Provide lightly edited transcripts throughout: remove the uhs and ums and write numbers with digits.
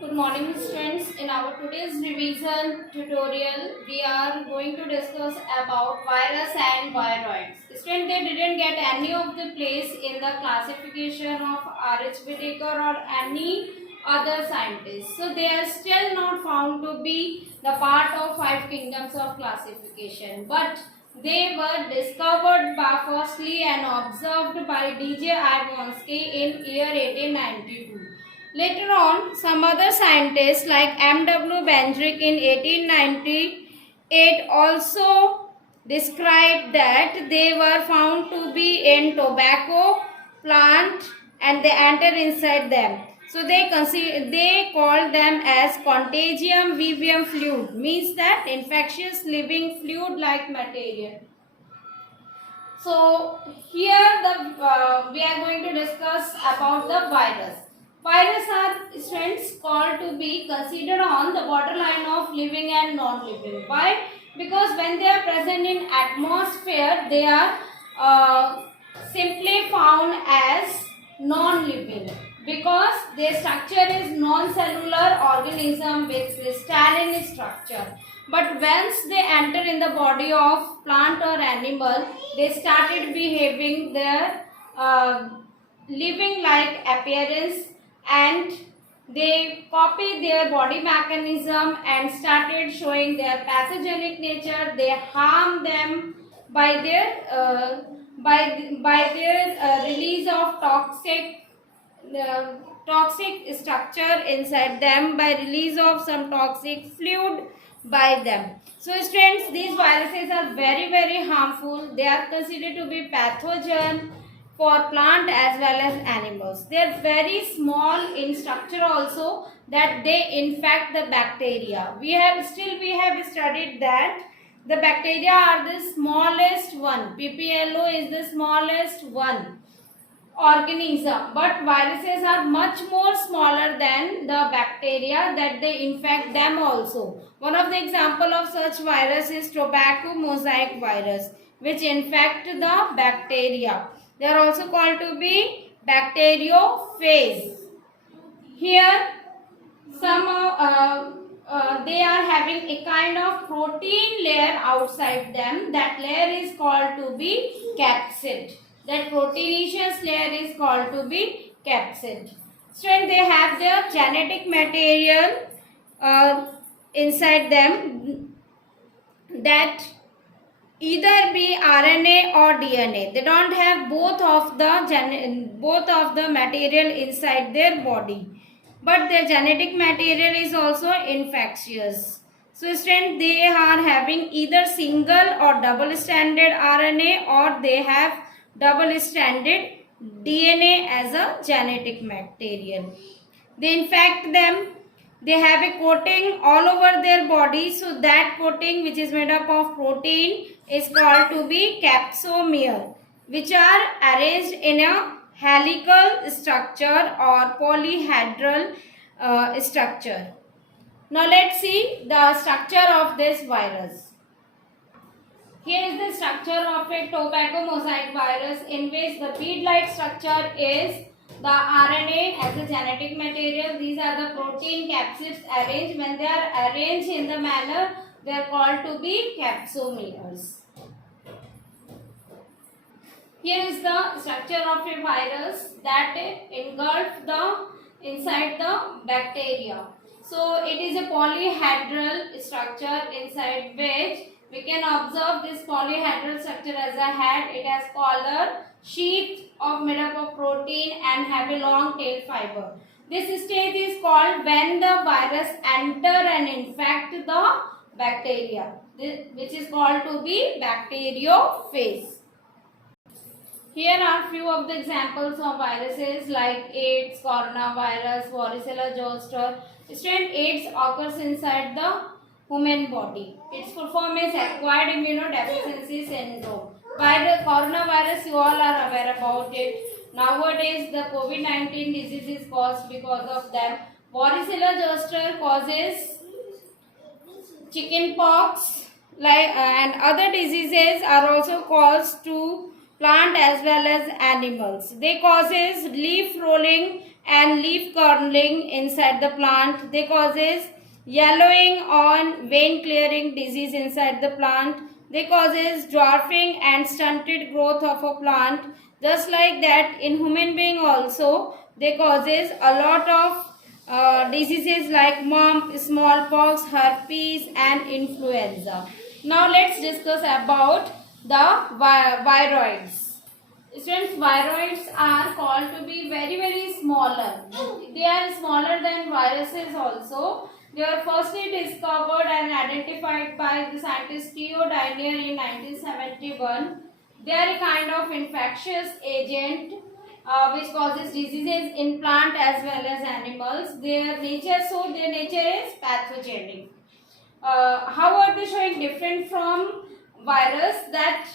Good morning students. In our today's revision tutorial, we are going to discuss about virus and viroids. Students, they didn't get any of the place in the classification of R.H. Whitaker or any other scientists. So they are still not found to be the part of 5 kingdoms of classification. But they were discovered by firstly and observed by D.J. Iwonsky in year 1892. Later on, some other scientists like M.W. Bandrick in 1898 also described that they were found to be in tobacco plant and they enter inside them. So they called them as contagium vivium fluid, means that infectious living fluid like material. So here we are going to discuss about the virus. Virus are students called to be considered on the borderline of living and non-living. Why? Because when they are present in atmosphere, they are simply found as non-living because their structure is non-cellular organism with crystalline structure. But once they enter in the body of plant or animal, they started behaving their living like appearance and they copied their body mechanism and started showing their pathogenic nature. They harm them by their release of toxic structure inside them, by release of some toxic fluid by them. So students, these viruses are very harmful. They are considered to be pathogen for plant as well as animals. They are very small in structure also, that they infect the bacteria. We have studied that the bacteria are the smallest one. PPLO is the smallest one organism, but viruses are much more smaller than the bacteria, that they infect them also. One of the example of such virus is tobacco mosaic virus, which infect the bacteria. They are also called to be bacteriophage. Here they are having a kind of protein layer outside them. That layer is called to be capsid. That proteinaceous layer is called to be capsid. So they have their genetic material inside them that either be RNA or DNA. They don't have both of the material inside their body, but their genetic material is also infectious. So students, they are having either single or double stranded RNA, or they have double stranded DNA as a genetic material. They infect them. They have a coating all over their body. So that coating, which is made up of protein, is called to be capsomere, which are arranged in a helical structure or polyhedral structure. Now let's see the structure of this virus. Here is the structure of a tobacco mosaic virus, in which the bead-like structure is the RNA as a genetic material. These are the protein capsids arranged. When they are arranged in the manner, they are called to be capsomeres. Here is the structure of a virus that engulfs inside the bacteria. So it is a polyhedral structure inside which we can observe this polyhedral structure as a head. It has collar, sheath of made up of protein and have a long tail fiber. This stage is called when the virus enter and infect the bacteria, which is called to be bacteriophage. Here are few of the examples of viruses like AIDS, coronavirus, varicella zoster. Student, AIDS occurs inside the human body. Its full form is acquired immunodeficiency syndrome. By the coronavirus, you all are aware about it. Nowadays, the COVID-19 disease is caused because of them. Varicella zoster causes chickenpox, and other diseases are also caused to plant as well as animals. They causes leaf rolling and leaf curling inside the plant. They causes yellowing on vein clearing disease inside the plant. They causes dwarfing and stunted growth of a plant. Just like that, in human being also, they causes a lot of diseases like mumps, smallpox, herpes and influenza. Now let's discuss about the viroids. Students, viroids are called to be very smaller. They are smaller than viruses also. They were firstly discovered and identified by the scientist Theo in 1971. They are a kind of infectious agent which causes diseases in plant as well as animals. Their nature is pathogenic. How are they showing different from virus? That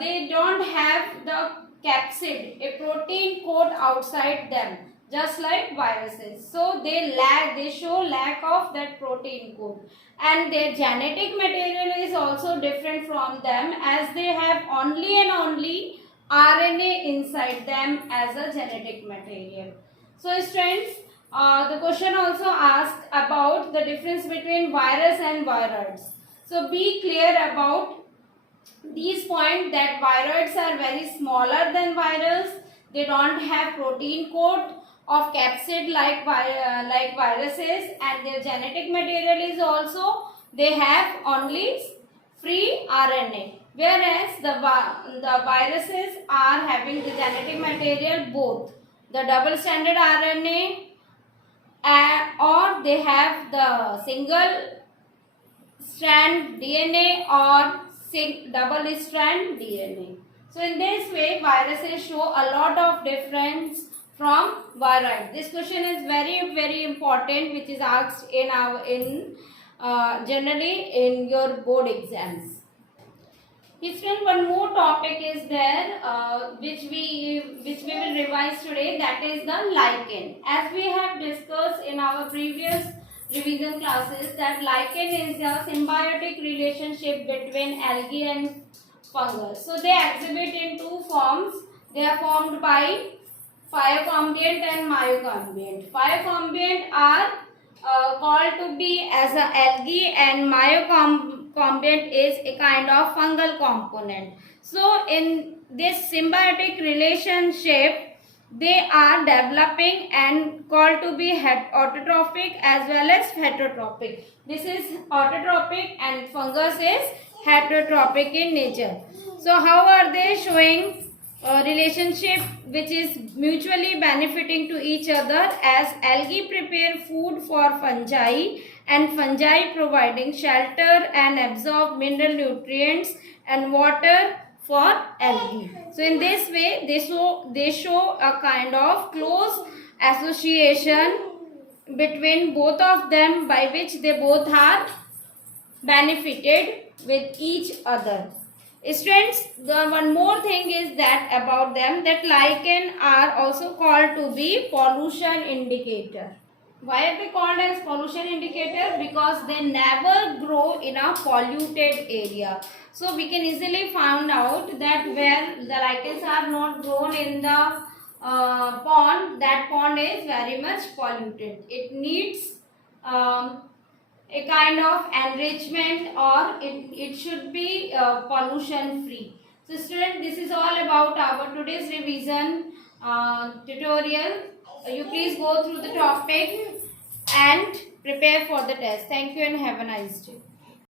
they don't have the capsid, a protein coat outside them, just like viruses. So they show lack of that protein coat, and their genetic material is also different from them, as they have only and only RNA inside them as a genetic material. So students, the question also asked about the difference between virus and viroids. So be clear about these points, that viroids are very smaller than virus. They don't have protein coat of capsid like viruses, and their genetic material is also, they have only free RNA, whereas the viruses are having the genetic material both the double stranded RNA or they have the single strand DNA or double strand DNA. So in this way, viruses show a lot of difference from viroids. This question is very important, which is asked generally in your board exams. Students, one more topic is there which we will revise today, that is the lichen. As we have discussed in our previous revision classes, that lichen is a symbiotic relationship between algae and fungus. So they exhibit in two forms. They are formed by phyocombiant and myocombiant. Phyocombiant are called to be as a algae, and myocombiant is a kind of fungal component. So in this symbiotic relationship, they are developing and called to be autotrophic as well as heterotrophic. This is autotrophic and fungus is heterotrophic in nature. So how are they showing a relationship which is mutually benefiting to each other, as algae prepare food for fungi and fungi providing shelter and absorb mineral nutrients and water for algae. So in this way, they show a kind of close association between both of them, by which they both are benefited with each other. Students, the one more thing is that about them, that lichen are also called to be pollution indicator. Why are they called as pollution indicator? Because they never grow in a polluted area. So we can easily find out that where the lichens are not grown in the pond, that pond is very much polluted. It needs a kind of enrichment, or it should be pollution free. So students, this is all about our today's revision tutorial. You please go through the topic and prepare for the test. Thank you and have a nice day.